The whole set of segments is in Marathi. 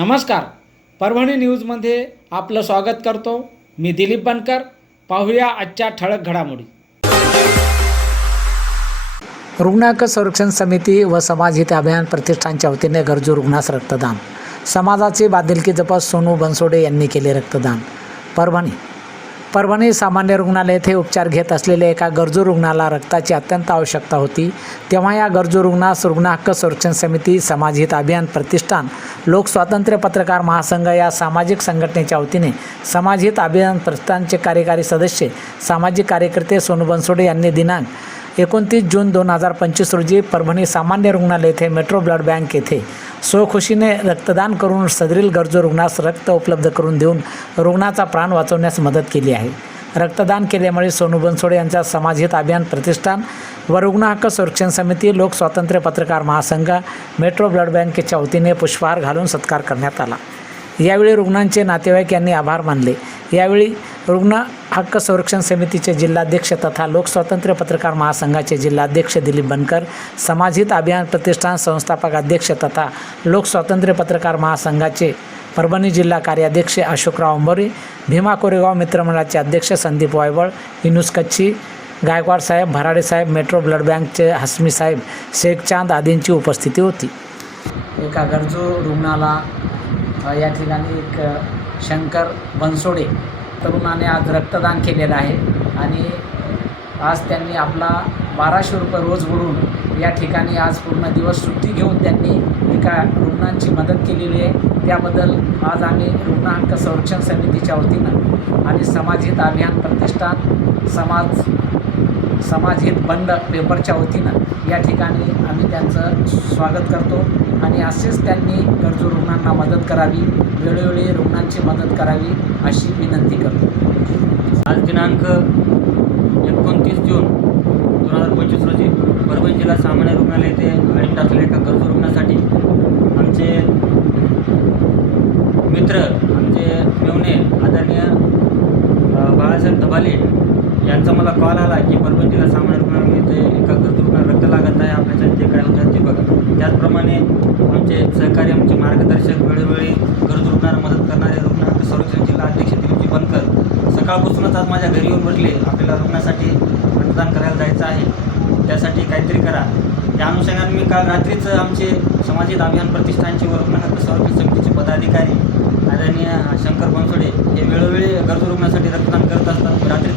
नमस्कार. परभणी न्यूजमध्ये आपलं स्वागत करतो. मी दिलीप बनकर. पाहूया आजच्या ठळक घडामोडी. रुग्णांक संरक्षण समिती व समाज हित अभियान प्रतिष्ठानच्या वतीने गरजू रुग्णास रक्तदान. समाजाची बांधिलकी जपास सोनू बनसोडे यांनी केले रक्तदान. परभणी. परभणी सामान्य रुग्णालय येथे उपचार घेत असलेल्या एका गरजू रुग्णाला रक्ताची अत्यंत आवश्यकता होती. तेव्हा या गरजू रुग्णास रुग्ण हक्क संरक्षण समिती समाजहित अभियान प्रतिष्ठान लोकस्वातंत्र्य पत्रकार महासंघ या सामाजिक संघटनेच्या वतीने समाजहित अभियान प्रतिष्ठानचे कार्यकारी सदस्य सामाजिक कार्यकर्ते सोनू बनसोडे यांनी दिनांक एकोणतीस जून दोन हजार पंचवीस रोजी परभणी सामान्य रुग्णालय येथे मेट्रो ब्लड बँक येथे स्वखुशीने रक्तदान करून सदरील गरजू रुग्णास रक्त उपलब्ध करून देऊन रुग्णाचा प्राण वाचवण्यास मदत केली आहे. रक्तदान केल्यामुळे सोनू बनसोडे यांचा समाजहित अभियान प्रतिष्ठान व रुग्ण हक्क संरक्षण समिती लोक स्वातंत्र्य पत्रकार महासंघ मेट्रो ब्लड बँकेच्या वतीने पुष्पहार घालून सत्कार करण्यात आला. यावेळी रुग्णांचे नातेवाईक यांनी आभार मानले. यावेळी रुग्ण हक्क संरक्षण समितीचे जिल्हाध्यक्ष तथा लोकस्वातंत्र्य पत्रकार महासंघाचे जिल्हाध्यक्ष दिलीप बनकर समाजहित अभियान प्रतिष्ठान संस्थापक अध्यक्ष तथा लोकस्वातंत्र्य पत्रकार महासंघाचे परभणी जिल्हा कार्याध्यक्ष अशोकराव अंबोरे भीमा कोरेगाव मित्रमंडळाचे अध्यक्ष संदीप वायवळ इनुस कच्छी गायकवाड साहेब भराडे साहेब मेट्रो ब्लड बँकचे हसमी साहेब शेख चांद आदींची उपस्थिती होती. एका गरजू रुग्णाला या ठिकाणी एक शंकर बनसोडे तरुणाने आज रक्तदान केलेलं आहे. आणि आज त्यांनी आपला बाराशे रुपये रोज बुडून या ठिकाणी आज पूर्ण दिवस सुट्टी घेऊन त्यांनी एका रुग्णांची मदत केलेली आहे. त्याबद्दल आज आम्ही रुग्ण हक्क संरक्षण समितीच्या वतीनं आणि समाजहित अभियान प्रतिष्ठान समाज समाजहित बंड पेपरच्या वतीनं या ठिकाणी आम्ही त्यांचं स्वागत करतो. आणि असेच त्यांनी गरजू रुग्णांना मदत करावी वेळोवेळी रुग्णांची मदत करावी अशी विनंती करतो. आज दिनांक एकोणतीस जून दोन हजार पंचवीस रोजी परभणी जिल्हा सामान्य रुग्णालय येथे ॲडमिट असलेल्या एका गरजू रुग्णासाठी आमचे मित्र आमचे मेवणे आदरणीय बाळासाहेब धबाले यांचा मला कॉल आला की परभणीला जिल्हा सामान्य रुग्णालय एका गरजू रुग्णाला रक्त लागत आहे आपल्यासाठी जे काय होतं ते बघा. त्याचप्रमाणे आमचे सहकारी आमचे मार्गदर्शक वेळोवेळी गरजू रुग्णाला मदत करणारे रुग्ण संरक्षण जिल्हा अध्यक्ष दिलीपजी बनकर सकाळपासूनच आज माझ्या घरी येऊन बसले. आपल्याला रुग्णासाठी मतदान करायला जायचं आहे. त्यासाठी काहीतरी करा. त्या अनुषंगाने मी काल रात्रीच आमचे समाजिक अभियान प्रतिष्ठानचे वर रुग्ण हक्क संरक्षण समितीचे पदाधिकारी आदरणीय शंकर बनसोडे हे वेळोवेळी गरजू रुग्णासाठी रक्तदान करत असतात रात्री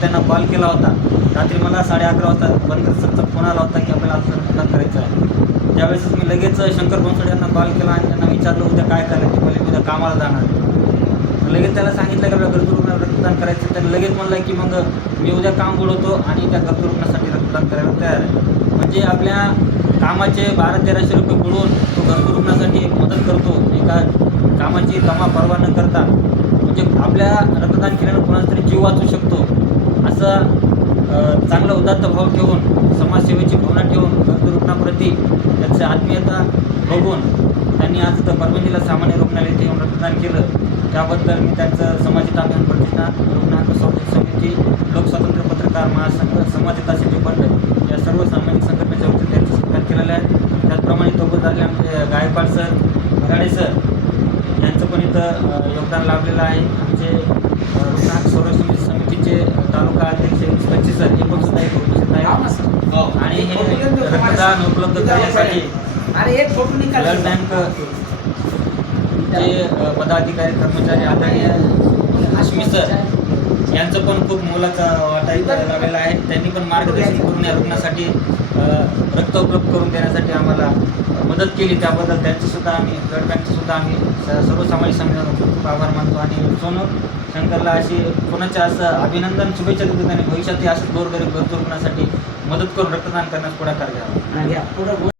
त्यांना होता रात्री मला साडे अकरा वाजता बनकर सरचा फोन आला होता की आपल्याला असं रक्तदान करायचं आहे. त्यावेळेस मी लगेच शंकर बनसोडे यांना कॉल केला आणि त्यांना विचारलं उद्या काय करायचं? ते मला उद्या कामाला जाणार लगेच त्याला सांगितलं की आपल्या गरजू रुग्णाला रक्तदान करायचं त्याने लगेच म्हणलं की मग मी उद्या काम बोलवतो आणि त्या गरजू रुग्णासाठी रक्तदान करायला तयार आहे. म्हणजे आपल्या कामाचे बारा तेराशे रुपये बुडवून तो गरजू रुग्णासाठी मदत करतो एका कामाची जमा परवा न करता. म्हणजे आपल्या रक्तदान केल्यानं कोणाचा तरी जीव वाचू शकतो. असं चांगला चांगलं उदात्त भाव ठेवून समाजसेवेची भावना ठेवून गरजू रुग्णाप्रती त्याची आत्मीयता बघून त्यांनी आज तर परभणीला सामान्य रुग्णालय येथे येऊन रक्तदान केलं. त्याबद्दल मी त्यांचं समाजित अभियान प्रतिष्ठान रुग्ण हक्क संरक्षण समिती लोकस्वातंत्र्य पत्रकार महासंघ समाजहितासाठी बंड या सर्व सामाजिक संघटनेच्या वतीने त्यांचा सत्कार केलेला आहे. त्याचप्रमाणे तो झाले आमचे गायकवाड सर भराडे सर यांचं पण इथं योगदान लाभलेलं आहे. आमचे अ, रुग्ण हक्क संरक्षण समितीचे तालुका अध्यक्ष बच्ची सर हे पण सुद्धा एक उपस्थित आहे. आणि हे रक्तदान उपलब्ध करण्यासाठी आणि एक फोटो ब्लड बँक अ, पदाधिकारी कर्मचारी आदरणीय हाशमी सर यांचं पण खूप मोलाचा वाटा इथं लावलेला आहे. त्यांनी पण मार्गदर्शन करून या रुग्णासाठी रक्त उपलब्ध करून देण्यासाठी आम्हाला मदत केली. त्याबद्दल त्यांचीसुद्धा आम्ही ब्लड सुद्धा आम्ही स- सर्व समाज संघटना खूप आभार मानतो आणि सोनू शंकरला अशी कोणाचे असं अभिनंदन शुभेच्छा देतो त्यांनी. भविष्यातही असंच गोरगरीब गरजू रुग्णासाठी मदत करून रक्तदान करण्यास पुढाकार घ्यावा. पुढं